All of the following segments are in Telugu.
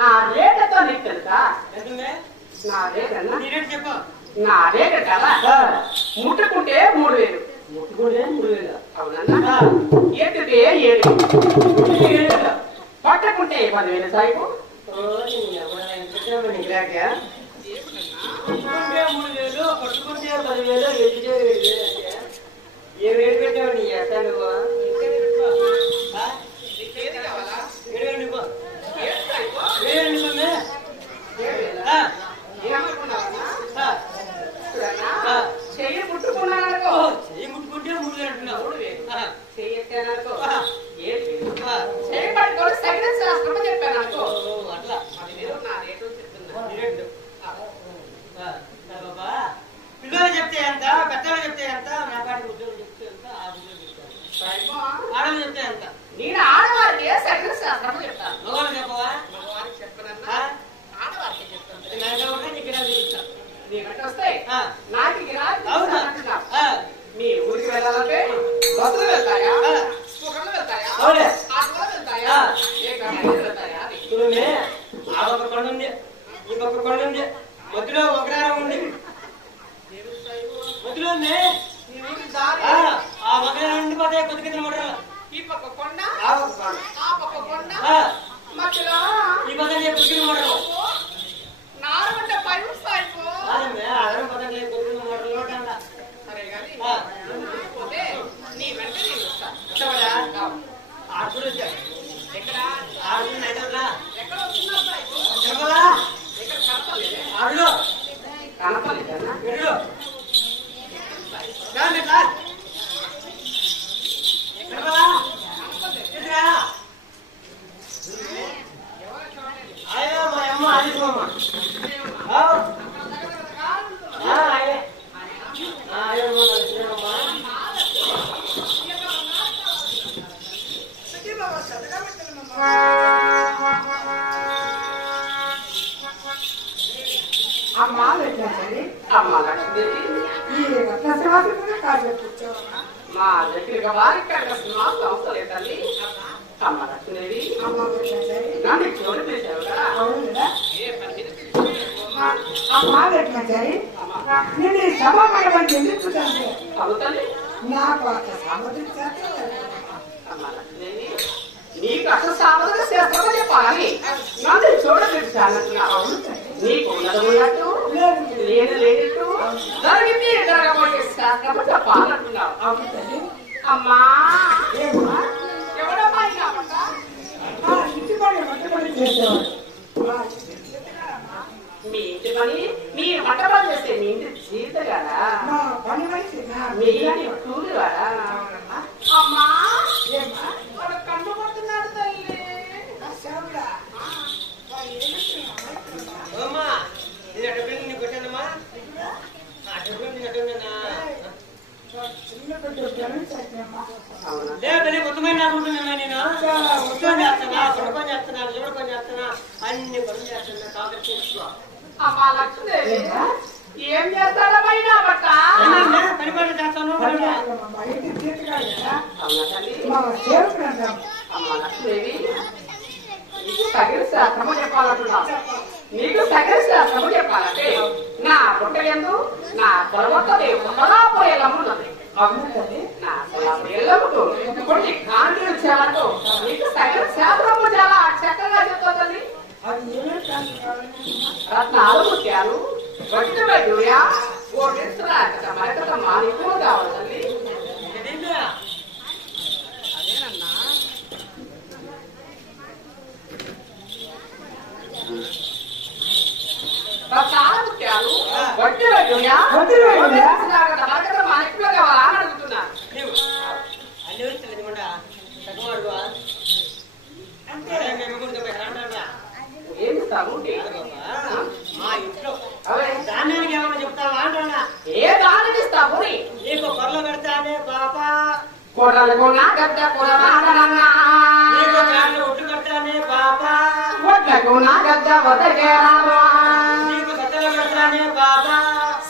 నా రేట్ ఎంతో నీకు తెలుసా? నా రేట్ అన్నా నా రేట్ కదా ముట్టుకుంటే 3000. ముట్టుకుంటే 3000 అవునన్నా. ఎత్తితే 7,000 పట్టుకుంటే 10,000 సాయిపు. పట్టుకుంటే 10,000 ఎత్తితే 7,000. ఏ రేట్ పెట్టావు నీ ఎట్టా నువ్వు? చెయ్యి ముట్టుకున్నానుకో చెయ్యి ముట్టుకుంటే 3,000 అంటున్నావు. చెయ్యి ఎట్టానుకో చెయ్యి పట్టుకొని సైన శాస్త్రం చెప్పాను అనుకో. అట్లా అది మీరు నా రేటు చెప్తున్నా. పిల్లలు చెప్తే ఎంత, పెద్దలు చెప్తే ఎంత, నా కాడికి ఉద్యోగం చెప్తే ఎంత, ఆడవాళ్ళు చెప్తే ఎంత? నేను ఆడవారికి సైన శాస్త్రం చెప్తాను. మగవాళ్ళు చెప్పవా? మగవారికి చెప్పనన్నా ఆడవారికి చెప్తాను. నీకంటే వస్తాయి నాకు మీ ఊరికి వెళ్ళాలంటే బస్సులు వెళ్తాయా, స్కూటర్లు వెళ్తాయా, ఆటోలు వెళ్తాయా, వెళ్తాయా? ఆ ఒక కొండ ఉంది, ఈ పక్క కొండ ఉంది, మధ్యలో ఒకరారం ఉంది. మధ్యలో ఆ ఒకరారం ఉండిపోతాయి కొద్ది కింద మొదలు. ఈ పక్క కొండ ఆ పక్క కొండ మధ్యలో ఈ పక్క కొద్ది కింద మొదలు. నాలుగుంటే 5 సాయిపో సరే కానీ పోతే నీ వెంట నేను వస్తాను. ఎక్కడ ఎక్కడ వస్తున్నా ఎక్కడ కనపలేదన్నా? అయ్యో మా అమ్మ ఆదిమమ్మ అమ్మ లక్ష్మీదేవి మా దగ్గర వారికి అవసరం లేదు తల్లి. అమ్మ లక్ష్మీదేవి నన్ను చూడ చేసావురా? నేను సభాపడమని ఎందుకు అవుతుంది నాకు అమ్మ లక్ష్మీదేవి నీకు అసలు సామర్థ్య శాస్త్రం చెప్పాలని నన్ను చూడ తెలుసానంటున్నావు. నీకు ఉన్నట్టు నేను లేనట్టు జరిగింది జరగబోయే శాస్త్రం చెప్పాలంటున్నావు. అమ్మా ఎవరమ్మా ఇంటి పని వంటపడి చేసేవాడు. మీ ఇంటి పని మీరు వంట పని చేస్తే మీ ఇంటి జీత కదా, పని మనిషి మీ ఇంటి కూలి కదా. అమ్మా వాడు కన్ను పడుతున్నాడు తల్లి. అమ్మా లక్ష్మీదేవి ఏం చేస్తాడా పైన బట్ట పని పని చేస్తాను. అమ్మా లక్ష్మీదేవి నీకు తగిన శాస్త్రము చెప్పాలంటున్నావు. నీకు తగిన శాస్త్రము చెప్పాలంటే నా పుట్ట ఎందు నా పొలవతోనే పొలాపోయేలమ్మున్నది. నా పొలాపోయేలమ్ముకు కొన్ని కాంతులు చేయాలంటూ నీకు తగిన శాస్త్రము చాలా చక్కగా చెప్తుంది. రత్నాలు ముత్యాలు వడ్డీ వైద్యుయా ఓ మరకతమ్మా నీకు కావాలి తల్లి. అదేనన్నా రత్నాలు ముత్యాలు వడ్డీ వైద్యుయా మరకతమ్మా నీకు కావాలా అని అడుగుతున్నా. ఏం ఇస్తావు మా ఇంట్లో ధాన్యానికి ఏమైనా చెప్తావా అంటున్నా? ఏ దానికి ఇస్తావు? నీకు కొర్రలు పెడతానే పాప, కొర్రలకు నా గద్ద కొరవాడనన్నా, నీకు దాంట్లో ఒడ్డు పెడతానే పాప, ఒడ్లకు నా గద్ద వదకేరావా, నీకు సత్తలు పెడతానే పాప,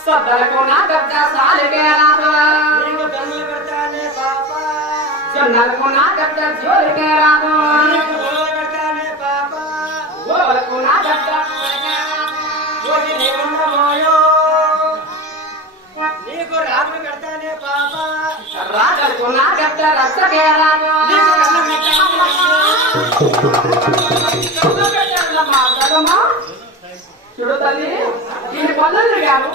సద్దలకు నా గద్ద సాలికేరావా, నీకు దొన్నలు పెడతానే పాప, జొన్నలకు నా గద్ద జోలికేరావా, నీకు గొడవలు పెడతానే పాప, గోలకు నీకు రాముడు పెడతానే పాప చూడు తల్లి ఇన్ని పనులు తిరిగాను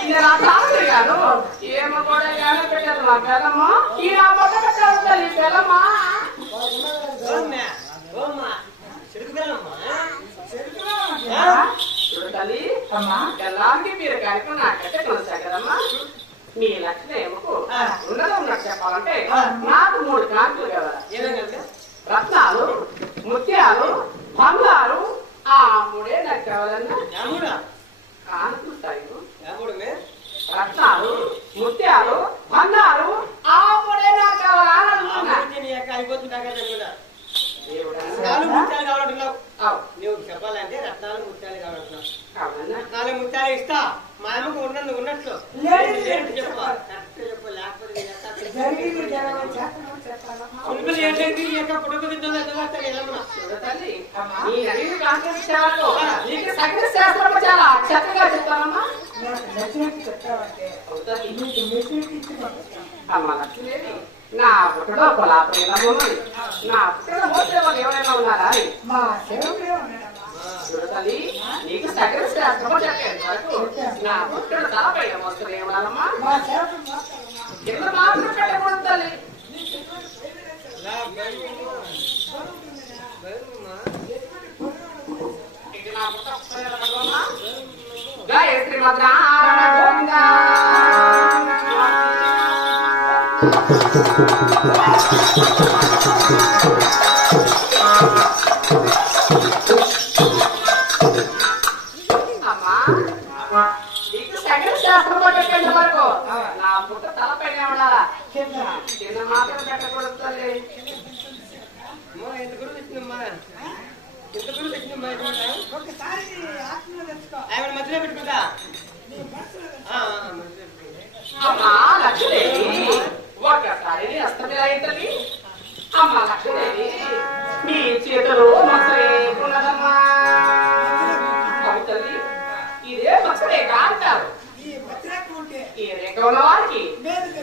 ఇన్ని రాష్ట్రాలు తిరిగాను ఏమో కూడా ఏమో పెట్టారు మా పిల్లమ్మ ఈ నా మొట్ట పెట్టారు తల్లి పిల్లమ్మ చూడు తల్లి ఎలాంటి మీరు కనుక నాకైతే కొనసాగు కదమ్మా మీ లక్షణం ఏమో ఉన్నట్టు చెప్పాలంటే నాకు 3 కాంతులు కదా రత్నాలు ముత్యాలు బంగారు ఆ 3 నాకు కావాలన్నా కాంతులు రత్నాలు ముత్యాలు బంగారు ఆ 3 నాకు కావాలన్నా నువ్వు చెప్పాలంటే రత్నాలు ముత్యాలు కావాలంటున్నావు 4 ముత్యాలు ఇస్తా మా అమ్మకు ఉన్నట్లు చెప్పు లేకపోతే చాలా చక్కగా చెప్తానమ్మా అమ్మ లక్ష్మీదేవి నా పుట్టడో కొలాపరేమో నా పుట్టడ మోసేవాళ్ళు ఎవరైనా ఉన్నారా చూడతల్లి నీకు సకల శాస్త్రమో చెప్పాను నా పుట్టడు తలపై వస్తుంది ఏమన్నానమ్మా కింద మాత్రం పెట్టకూడదు తల్లి గాయత్రి మద్రా అమ్మా నీకు సకల శాస్త్రం చెప్పేంత వరకు నా పుట్ట తలపైన ఉండాలా కింద మాత్రం పెట్టకూడదు తల్లి ఎంత గురువు తెచ్చినమ్మా ఆయన మధ్యలో పెట్టుకుంటా అమ్మా లక్ష్మీదేవి ఒకసారి అస్తమిలైంది అమ్మ లక్ష్మీదేవి మీ చేతులు మసలేకున్నదమ్మా తల్లి ఇదే మసలే కాంటారు ఈ రేఖ ఉన్న వారికి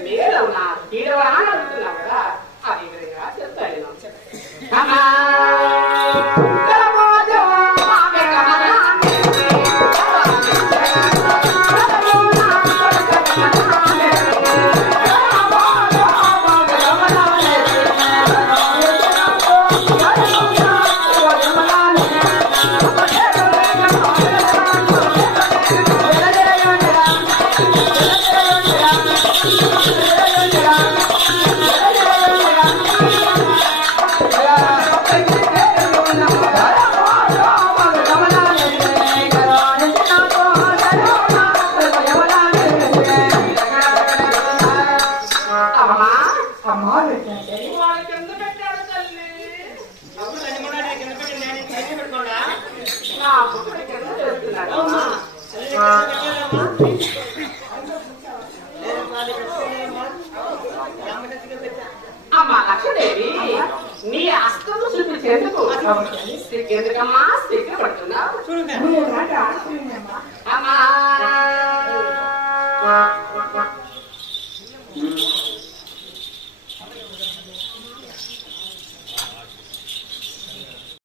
మీరు ఉన్నారు కీడవనా అని అడుగుతున్నావు కదా అది విధంగా చెప్తాను అమ్మా అమ్మా లక్ష్మీదేవి నీ అస్తము చూపించేందుకు ఎందుకమ్మా సిగ్గు పడుతున్నావు అమ్మా